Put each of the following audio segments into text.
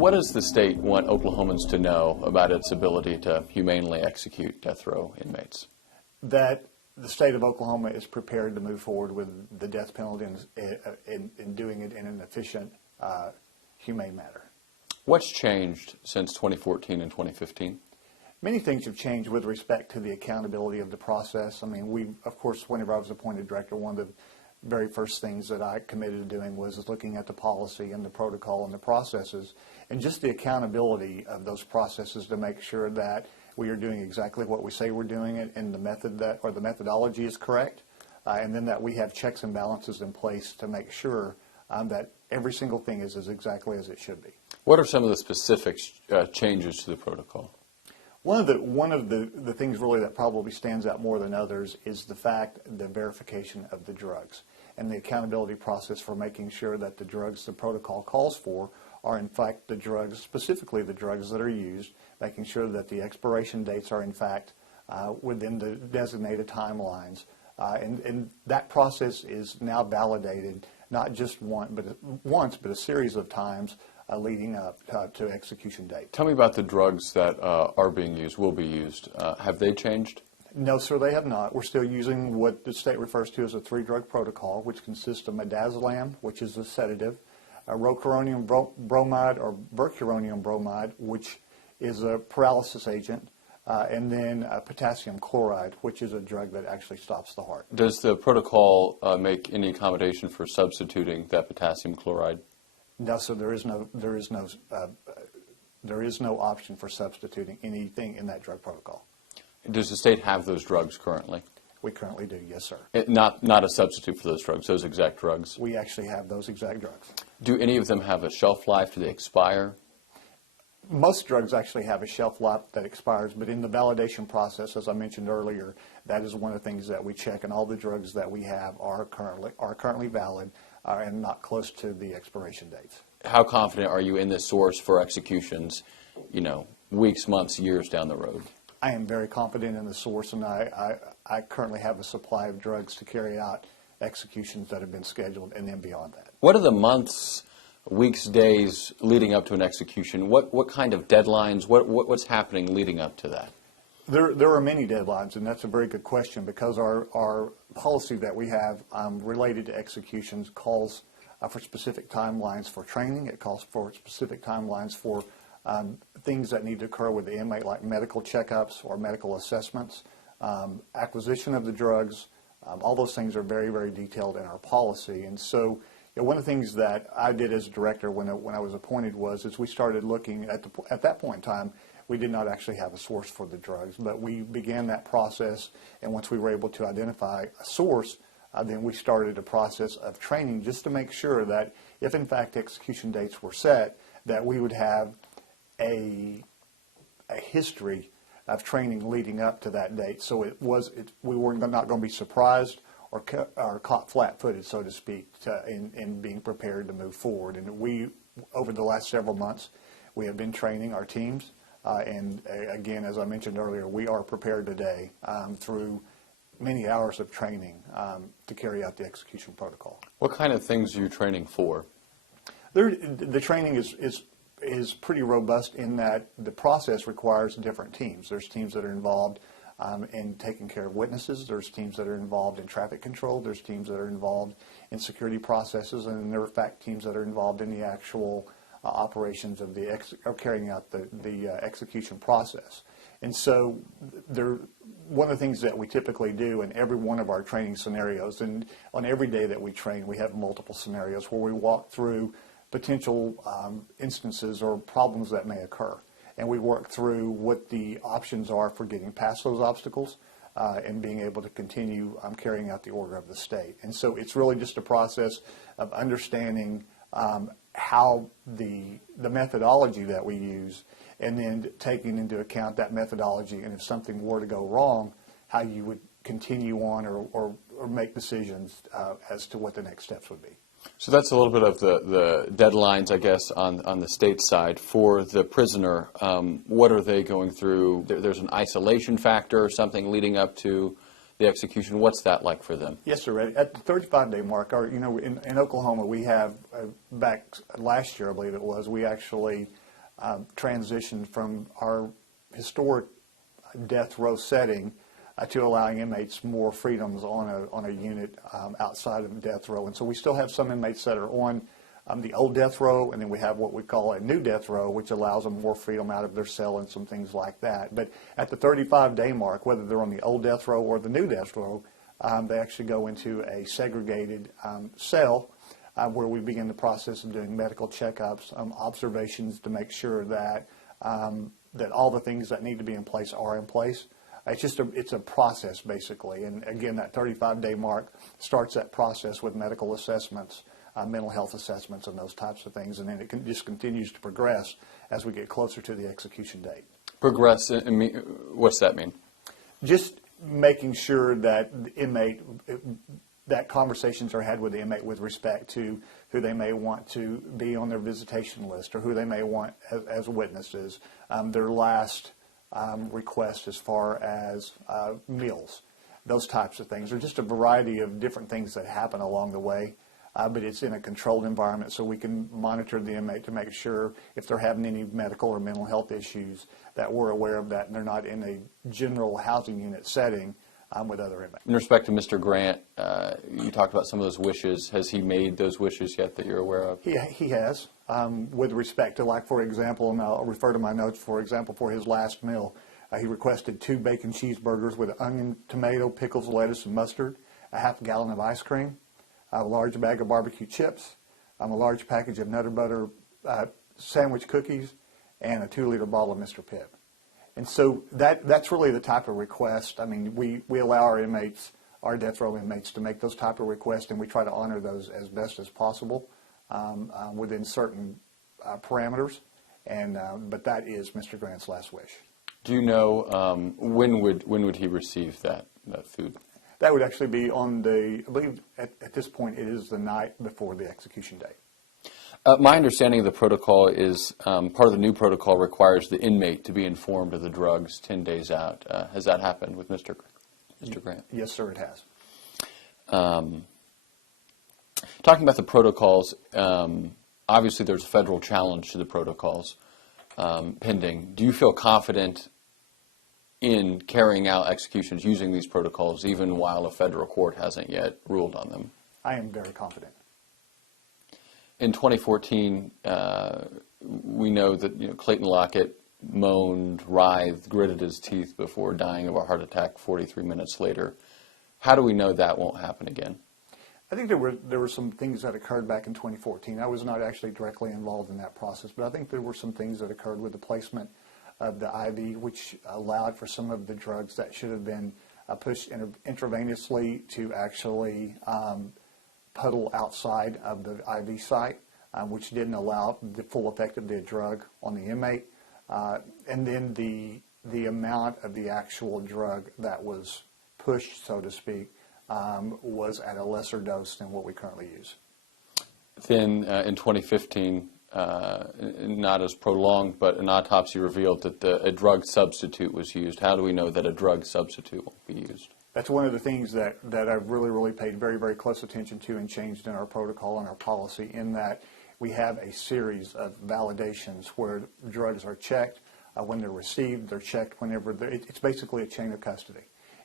What does the state want Oklahomans to know about its ability to humanely execute death row inmates? That the state of Oklahoma is prepared to move forward with the death penalty and doing it in an efficient, humane manner. What's changed since 2014 and 2015? Many things have changed with respect to the accountability of the process. I mean, of course, whenever I was appointed director, one of the very first things that I committed to doing was looking at the policy and the protocol and the processes, and just the accountability of those processes to make sure that we are doing exactly what we say we're doing it, and the methodology is correct, and then that we have checks and balances in place to make sure that every single thing is exactly as it should be. What are some of the specific changes to the protocol? One of the things really that probably stands out more than others is the verification of the drugs and the accountability process for making sure that the drugs the protocol calls for are in fact the drugs, specifically the drugs that are used, making sure that the expiration dates are in fact within the designated timelines. And that process is now validated not just once, but a series of times leading up to execution date. Tell me about the drugs that are being used, will be used. Have they changed? No, sir, they have not. We're still using what the state refers to as a 3-drug protocol, which consists of midazolam, which is a sedative, rocuronium bromide or bercuronium bromide, which is a paralysis agent, and then potassium chloride, which is a drug that actually stops the heart. Does the protocol make any accommodation for substituting that potassium chloride? No, sir. There is no option for substituting anything in that drug protocol. Does the state have those drugs currently? We currently do, yes, sir. Not a substitute for those drugs, those exact drugs? We actually have those exact drugs. Do any of them have a shelf life? Do they expire? Most drugs actually have a shelf life that expires, but in the validation process, as I mentioned earlier, that is one of the things that we check, and all the drugs that we have are currently valid and not close to the expiration dates. How confident are you in this source for executions, weeks, months, years down the road? I am very confident in the source, and I currently have a supply of drugs to carry out executions that have been scheduled and then beyond that. What are the months, weeks, days leading up to an execution? What kind of deadlines? What's happening leading up to that? There are many deadlines, and that's a very good question, because our policy that we have related to executions calls for specific timelines for training. It calls for specific timelines for things that need to occur with the inmate, like medical checkups or medical assessments, acquisition of the drugs. All those things are very, very detailed in our policy. And so one of the things that I did as director when I was appointed is we started looking at that point in time. We did not actually have a source for the drugs, but we began that process, and once we were able to identify a source, then we started a process of training just to make sure that if in fact execution dates were set, that we would have a history of training leading up to that date. So we were not going to be surprised or caught flat-footed, so to speak, in being prepared to move forward. And over the last several months, we have been training our teams. And again, as I mentioned earlier, we are prepared today through many hours of training to carry out the execution protocol. What kind of things are you training for? The training is pretty robust in that the process requires different teams. There's teams that are involved in taking care of witnesses. There's teams that are involved in traffic control. There's teams that are involved in security processes. And there are, in fact, teams that are involved in the actual operations of carrying out the execution process. And so one of the things that we typically do in every one of our training scenarios, and on every day that we train, we have multiple scenarios where we walk through potential instances or problems that may occur. And we work through what the options are for getting past those obstacles and being able to continue carrying out the order of the state. And so it's really just a process of understanding how the methodology that we use, and then taking into account that methodology, and if something were to go wrong, how you would continue on or make decisions as to what the next steps would be. So that's a little bit of the deadlines, I guess, on the state side. For the prisoner, what are they going through? There's an isolation factor or something leading up to the execution. What's that like for them? Yes, sir. At the 35-day mark, in Oklahoma, we have, back last year, I believe it was, we actually transition from our historic death row setting to allowing inmates more freedoms on a unit outside of death row. And so we still have some inmates that are on the old death row, and then we have what we call a new death row, which allows them more freedom out of their cell and some things like that. But at the 35-day mark, whether they're on the old death row or the new death row, they actually go into a segregated cell where we begin the process of doing medical checkups, observations to make sure that that all the things that need to be in place are in place. It's a process, basically. And again, that 35-day mark starts that process with medical assessments, mental health assessments, and those types of things. And then it just continues to progress as we get closer to the execution date. Progress, what's that mean? Just making sure that the inmate, that conversations are had with the inmate with respect to who they may want to be on their visitation list or who they may want as witnesses, their last request as far as meals, those types of things. There's just a variety of different things that happen along the way, but it's in a controlled environment so we can monitor the inmate to make sure if they're having any medical or mental health issues that we're aware of that and they're not in a general housing unit setting with other inmates. In respect to Mr. Grant, you talked about some of those wishes. Has he made those wishes yet that you're aware of? He has. With respect to, like, for example, and I'll refer to my notes, for example, for his last meal, he requested 2 bacon cheeseburgers with onion, tomato, pickles, lettuce, and mustard, a half gallon of ice cream, a large bag of barbecue chips, a large package of Nutter Butter sandwich cookies, and a 2-liter bottle of Mr. Pibb. And so that's really the type of request. I mean, we allow our inmates, our death row inmates, to make those type of requests, and we try to honor those as best as possible within certain parameters. And but that is Mr. Grant's last wish. Do you know when would he receive that food? That would actually be on I believe at this point it is the night before the execution date. My understanding of the protocol is part of the new protocol requires the inmate to be informed of the drugs 10 days out. Has that happened with Mr. Grant? Yes, sir, it has. Talking about the protocols, obviously there's a federal challenge to the protocols pending. Do you feel confident in carrying out executions using these protocols even while a federal court hasn't yet ruled on them? I am very confident. In 2014, we know that Clayton Lockett moaned, writhed, gritted his teeth before dying of a heart attack 43 minutes later. How do we know that won't happen again? I think there were some things that occurred back in 2014. I was not actually directly involved in that process, but I think there were some things that occurred with the placement of the IV, which allowed for some of the drugs that should have been pushed intravenously to actually puddle outside of the IV site, which didn't allow the full effect of the drug on the inmate. And then the amount of the actual drug that was pushed, so to speak, was at a lesser dose than what we currently use. Then in 2015, not as prolonged, but an autopsy revealed that a drug substitute was used. How do we know that a drug substitute won't be used? That's one of the things that I've really paid very, very close attention to and changed in our protocol and our policy, in that we have a series of validations where drugs are checked when they're received, they're checked whenever it's basically a chain of custody.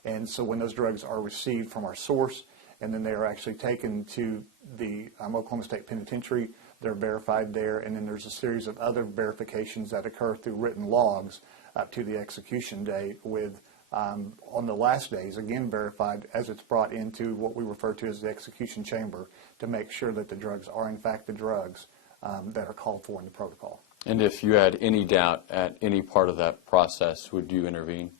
And so when those drugs are received from our source and then they are actually taken to the Oklahoma State Penitentiary, they're verified there, and then there's a series of other verifications that occur through written logs up to the execution date with on the last days, again verified as it's brought into what we refer to as the execution chamber to make sure that the drugs are in fact the drugs that are called for in the protocol. And if you had any doubt at any part of that process, would you intervene?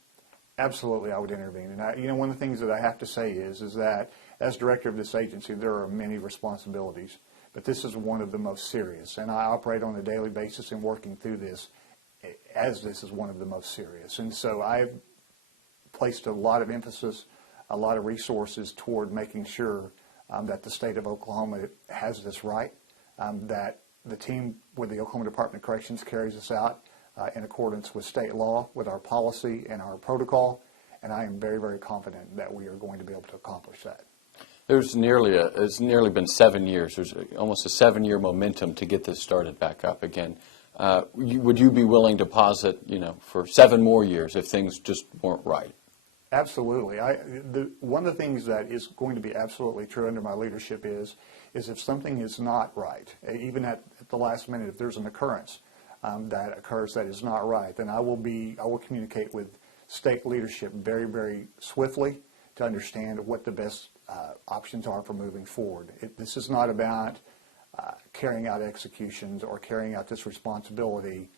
Absolutely, I would intervene. And one of the things that I have to say is that as director of this agency, there are many responsibilities, but this is one of the most serious. And I operate on a daily basis in working through this, as this is one of the most serious. And so I've placed a lot of emphasis, a lot of resources toward making sure that the state of Oklahoma has this right, that the team with the Oklahoma Department of Corrections carries us out in accordance with state law, with our policy and our protocol, and I am very, very confident that we are going to be able to accomplish that. It's nearly been 7 years. There's almost a 7-year momentum to get this started back up again. would you be willing to posit, for 7 more years if things just weren't right? Absolutely. One of the things that is going to be absolutely true under my leadership is if something is not right, even at the last minute, if there's an occurrence that occurs that is not right, then I will communicate with state leadership very, very swiftly to understand what the best options are for moving forward. This is not about carrying out executions or carrying out this responsibility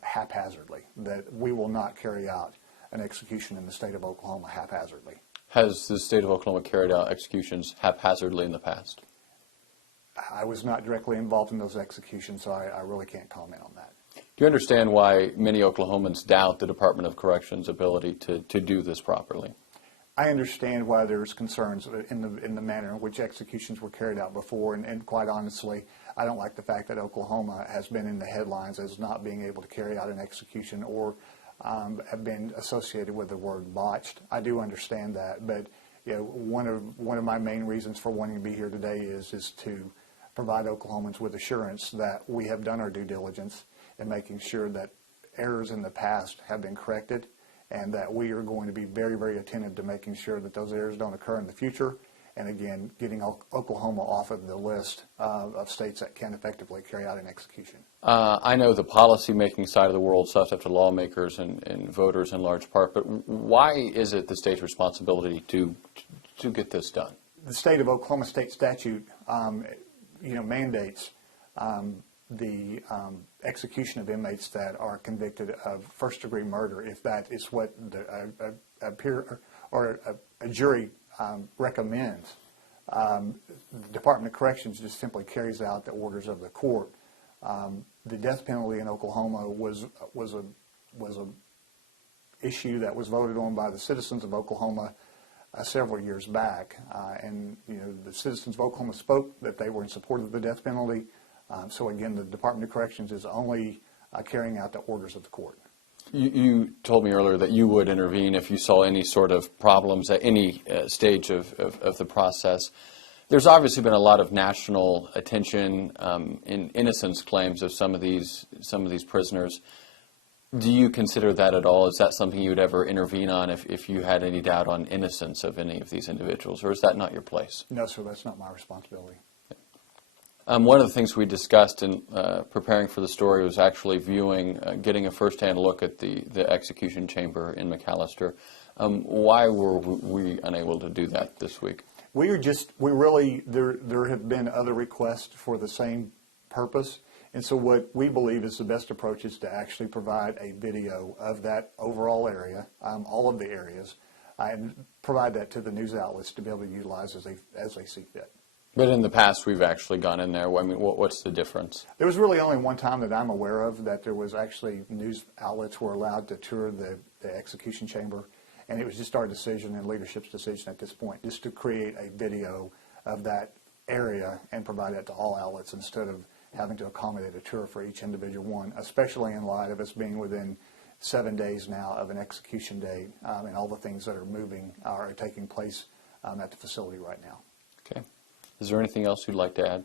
haphazardly. That we will not carry out an execution in the state of Oklahoma haphazardly. Has the state of Oklahoma carried out executions haphazardly in the past? I was not directly involved in those executions, so I really can't comment on that. Do you understand why many Oklahomans doubt the Department of Corrections' ability to do this properly? I understand why there's concerns in the manner in which executions were carried out before, and quite honestly, I don't like the fact that Oklahoma has been in the headlines as not being able to carry out an execution or have been associated with the word botched. I do understand that, but one of my main reasons for wanting to be here today is to provide Oklahomans with assurance that we have done our due diligence in making sure that errors in the past have been corrected, and that we are going to be very, very attentive to making sure that those errors don't occur in the future. And again, getting Oklahoma off of the list of states that can effectively carry out an execution. I know the policy-making side of the world is left up to lawmakers and voters in large part, but why is it the state's responsibility to get this done? The state of Oklahoma state statute, mandates the execution of inmates that are convicted of first-degree murder, if that is what a jury recommends. The Department of Corrections just simply carries out the orders of the court. The death penalty in Oklahoma was a issue that was voted on by the citizens of Oklahoma several years back, and the citizens of Oklahoma spoke that they were in support of the death penalty. So again, the Department of Corrections is only carrying out the orders of the court. You told me earlier that you would intervene if you saw any sort of problems at any stage of the process. There's obviously been a lot of national attention in innocence claims of some of these prisoners. Do you consider that at all? Is that something you would ever intervene on if you had any doubt on innocence of any of these individuals, or is that not your place? No, sir, that's not my responsibility. One of the things we discussed in preparing for the story was actually getting a first-hand look at the execution chamber in McAllister. Why were we unable to do that this week? There have been other requests for the same purpose, and so what we believe is the best approach is to actually provide a video of that overall area, all of the areas, and provide that to the news outlets to be able to utilize as they see fit. But in the past, we've actually gone in there. I mean, what's the difference? There was really only one time that I'm aware of that there was actually news outlets were allowed to tour the execution chamber, and it was just our decision and leadership's decision at this point just to create a video of that area and provide it to all outlets instead of having to accommodate a tour for each individual one, especially in light of us being within 7 days now of an execution date and all the things that are taking place at the facility right now. Okay. Is there anything else you'd like to add?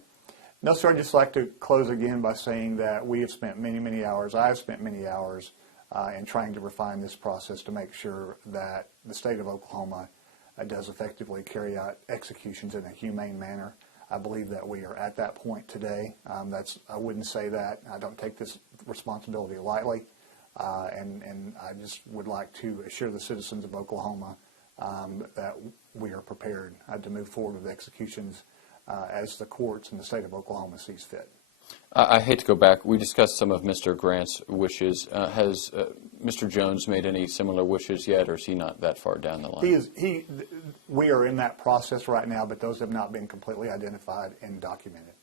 No, sir. I'd just like to close again by saying that we have spent many, many hours, I have spent many hours in trying to refine this process to make sure that the state of Oklahoma does effectively carry out executions in a humane manner. I believe that we are at that point today. I wouldn't say that. I don't take this responsibility lightly, and I just would like to assure the citizens of Oklahoma that we are prepared to move forward with executions as the courts in the state of Oklahoma sees fit. I hate to go back. We discussed some of Mr. Grant's wishes. Has Mr. Jones made any similar wishes yet, or is he not that far down the line? We are in that process right now, but those have not been completely identified and documented.